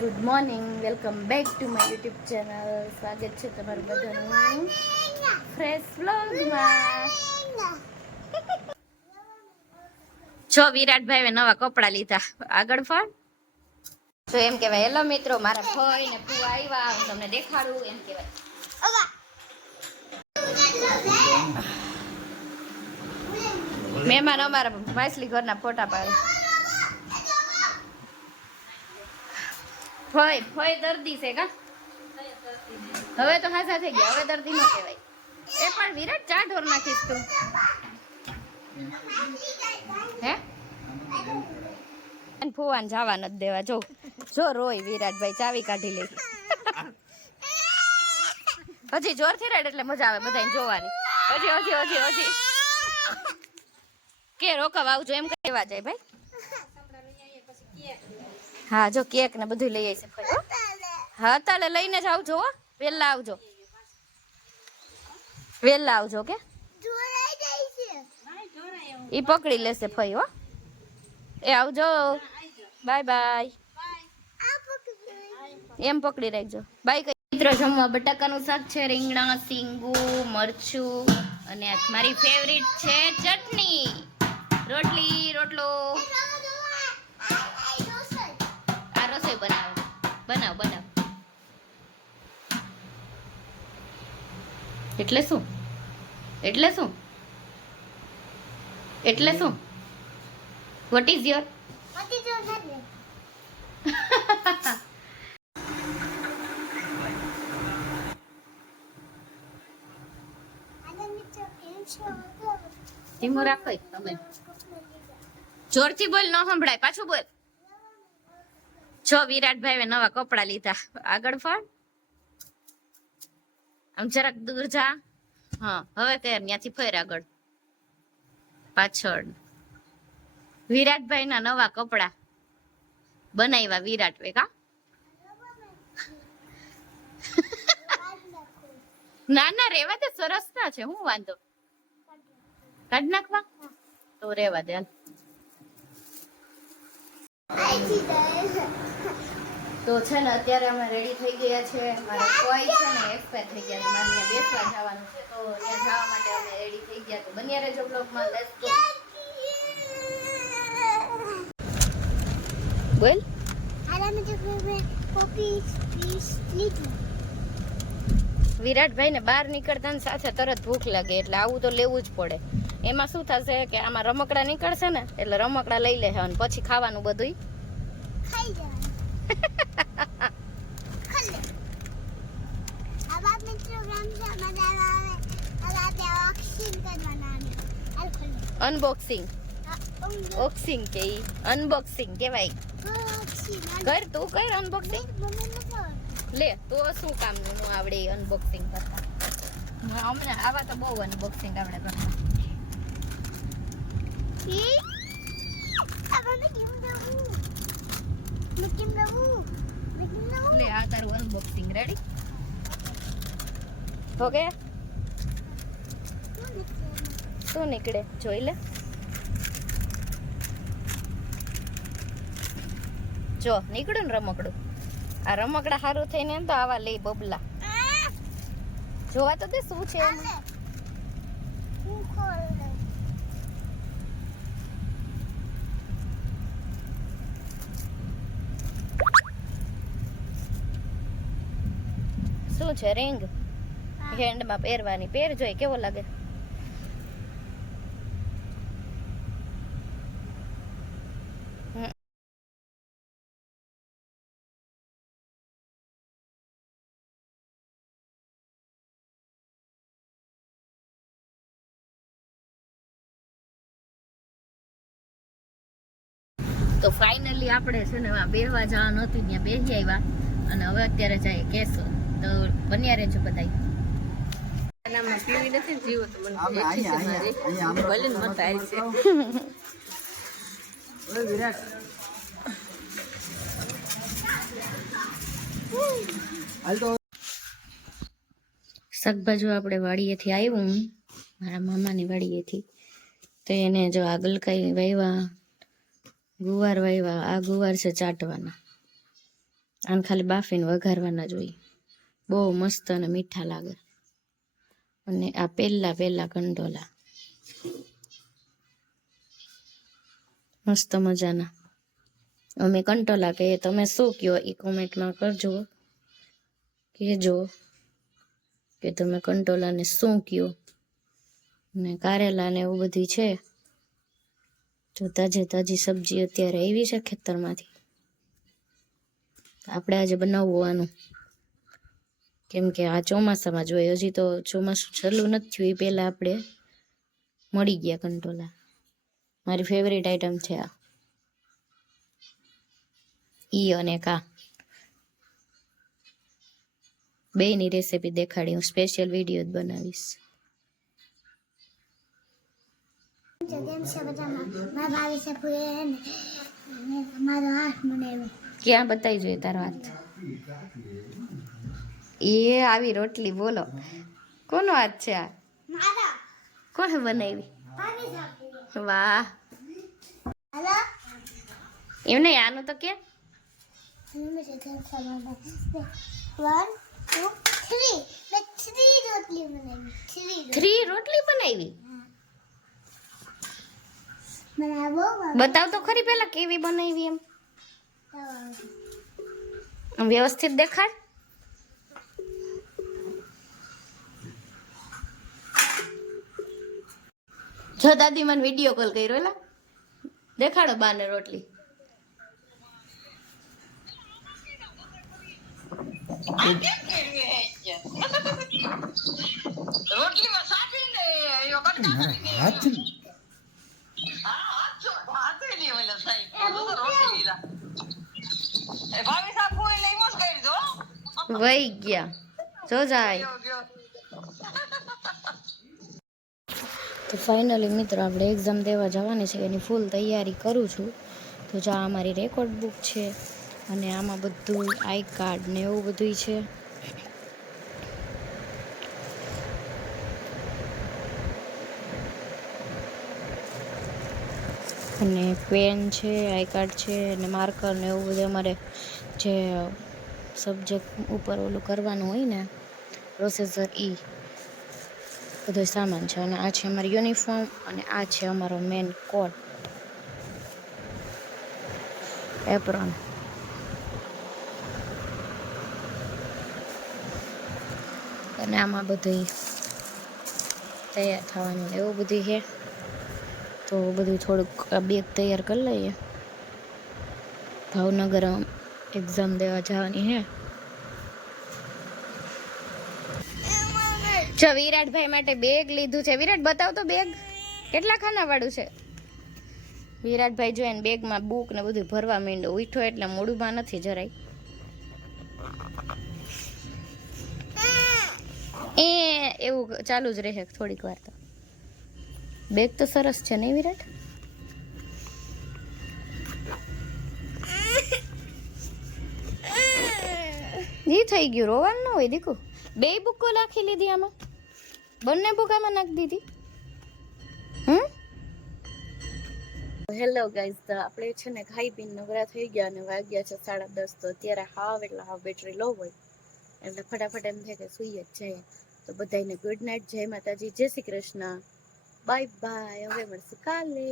Good morning, welcome back to my YouTube channel. સ્વાગત છે તમારું બધાનું ફ્રેશ વ્લોગમાં. જો વિરાટભાઈ નવા કપડા લીધા. આગળ ફળ જો એમ કહેવાય હેલો મિત્રો, મારા ભાઈ ને ફુવા આવ્યા, હું તમને દેખાડું એમ કહેવાય. મહેમાન અમારા માછલી ઘરના ફોટા પાડે. ફોય દર્દી છે કા? હવે તો હાસા થઈ ગયા, હવે દર્દી ન કહેવાય. એ પણ વિરાટ ચા ઢોર નાખીશ તું હે? ફુવાન જવા નથી દેવા. જો જો રોય વિરાટભાઈ, ચાવી કાઢી લે. હજી જોરથી રેડ એટલે મજા આવે બધાને જોવાની. હજી હજી હજી હજી કે રોકવા આવજો એમ કહેવા જાય ભાઈ. હા જો કેક ને બધું લઈ આવી છે. હા તાલે લઈને જ આવજો, વેલા આવજો, વેલા આવજો કે ઈ પકડી લેશે ફઈ. હો એ આવજો, બાય બાય એમ પકડી રાખજો, બાય. મિત્રો જમવા બટાકાનું શાક છે, રીંગણા, સિંગુ, મરચું અને મારી ફેવરિટ છે ચટણી, રોટલી, રોટલો. આ રસોઈ બનાવ બનાવ બનાવ. એટલે શું? એટલે શું? એટલે શું? What is your? ધીમો રાખો તમે. જોરથી બોલ, ન સંભળાય. પાછું બોલ. જો વિરાટભાઈ નવા કપડા લીધા. આગળ ફળ આમ જરાક દૂર જા. હા હવે કે ત્યાંથી ફેર આગળ પાછળ. વિરાટભાઈ ના નવા કપડા બનાવ્યા વિરાટભાઈ કા? ના ના રેવા દે, સરસ ના છે. હું વાંધો કાઢ નાખવા તો રેવા દે. તો છે ને અત્યારે અમે રેડી થઈ ગયા છે. મારા કોઈ છે ને એક્સપાયર થઈ ગયા છે, મારે બેસવા જવાનું છે, તો ત્યાં જવા માટે અમે રેડી થઈ ગયા. તો બન્યા રહેજો બ્લોગમાં. Let's go. બોલ. વિરાટભાઈ ને બહાર નીકળતા ને સાથે તરત ભૂખ લાગે, એટલે આવું તો લેવું જ પડે. એમાં શું થશે કે આમાં રમકડા નીકળશે ને, એટલે રમકડા લઈ લે અને પછી ખાવાનું બધું ખાઈ અનબોક્સિંગ ઓક્સિંગ કે અનબોક્સિંગ કેવાય. કર તું, કર અનબોક્સિંગ. લે તો શું કામનું નું આવડે અનબોક્સિંગ કરતા? અમને આવા તો બહુ અનબોક્સિંગ આવડે કરતા. લે આ તારું અનબોક્સિંગ રેડી. ઓકે શું નીકળે જોઈ લે. જો નીકળ્યું ને રમકડું. આ રમકડા સારું થઈને એમ તો આવા લઈ બબલા. જોવા તો દે શું છે એમાં. શું છે? રિંગ હેન્ડમાં પહેરવાની. પહેર જોઈ કેવો લાગે. તો ફાઇનલી આપણે છે ને બેહવા જવાનું હતું, ત્યાં બેસી આવ્યા અને હવે અત્યારે જઈએ કેસો. તો બન્યા રહેજો બધાય. પીવી નથી જીવો તો મને ભલે મત આવી છે. શાકભાજી આપણે વાડીએથી આવ્યું, મારા મામાની વાડીએથી. તો એને જો આગળ કઈ વાવ્યા, ગુવાર વાવ્યા. આ ગુવાર છે ચાટવાના. આને ખાલી બાફીને વઘારવાના જોઈએ, બહુ મસ્ત અને મીઠા લાગે. અને આ પહેલા કંટોલા મસ્ત મજાના. અમે કંટોલા કહીએ, તમે શું કહો એ કોમેન્ટમાં કરજો, કહેજો કે તમે કંટોલાને શું કહો. ને કારેલા ને એવું બધું છે. જો તાજી સબ્જી અત્યારે આવી છે ખેતરમાંથી, આપણે આજે બનાવવાનું, કેમ કે આ ચોમાસામાં જોઈએ. હજી તો ચોમાસું ચાલુ નથી થયું એ પહેલા આપણે મળી ગયા કંટોલા. મારી ફેવરેટ આઈટમ છે આ, ઈ અને કા બેયની રેસીપી દેખાડી. હું સ્પેશિયલ વિડીયો જ બનાવીશ. ક્યાં બતાવી જોઈએ તારો હાથ? એ આવી રોટલી બોલો, કોનો હાથ છે આ? કોને બનાવી? વાહ. એમ નહીં, આનું તો કે 1 2 3 મેં 3 રોટલી બનાવી. 3 રોટલી બનાવી? બનાવો બતાવ તો ખરી પેલા કેવી બનાવી એમ. વ્યવસ્થિત દેખાડ. જો દાદી મને વિડીયો કોલ કર્યો, એલા દેખાડો બાને રોટલી. વહી ગયા જો જાય. તો ફાઇનલી મિત્રો આપણે એક્ઝામ દેવા જવાની છે, એની ફૂલ તૈયારી કરું છું. તો જો આ અમારી રેકોર્ડ બુક છે, અને આમાં બધું આઈ કાર્ડ ને એવું બધું છે. અને પેન છે, આઈ કાર્ડ છે, અને માર્કર ને એવું બધું અમારે જે સબ્જેક્ટ ઉપર ઓલું કરવાનું હોય ને પ્રોસેસર, એ બધો સામાન છે. અને આ છે અમારું યુનિફોર્મ, અને આ છે અમારો મેન કોટ, એપ્રોન. અને આમાં બધું તૈયાર થવાનું એવું બધું છે. તો બધું થોડુંક બેગ તૈયાર કરી લઈએ. ભાવનગર એક્ઝામ દેવા જવાની હે. જો વિરાટભાઈ માટે બેગ લીધું છે. વિરાટ બતાવ તો બેગ કેટલા ખાના વાળું છે. વિરાટભાઈ જોઈને બેગમાં બુક ને બધું ભરવા માંડ્યો. ઉઠો એટલે મોડુંમાં નથી જરાય. એવું ચાલુ જ રહે થોડીક વાર. તો બેગ તો સરસ છે નહીં વિરાટ? ઈ થઈ ગયું, રોવાનું ન હોય દીકુ. 2 બુકો નાખી લીધી આમાં, બંને બુક આમાં નાખી દીધી. હેલો ગાઈઝ, તો આપણે છે ને ખાઈ પીને નવરા થઈ ગયા, અને વાગ્યા છે 10:30. તો અત્યારે હાવ બેટરી લો હોય એટલે ફટાફટ એમ થાય કે સુઈ જ જાય. તો બધાને ગુડ નાઇટ, જય માતાજી, જય શ્રી કૃષ્ણ, બાય બાય. હવે મળશું કાલે.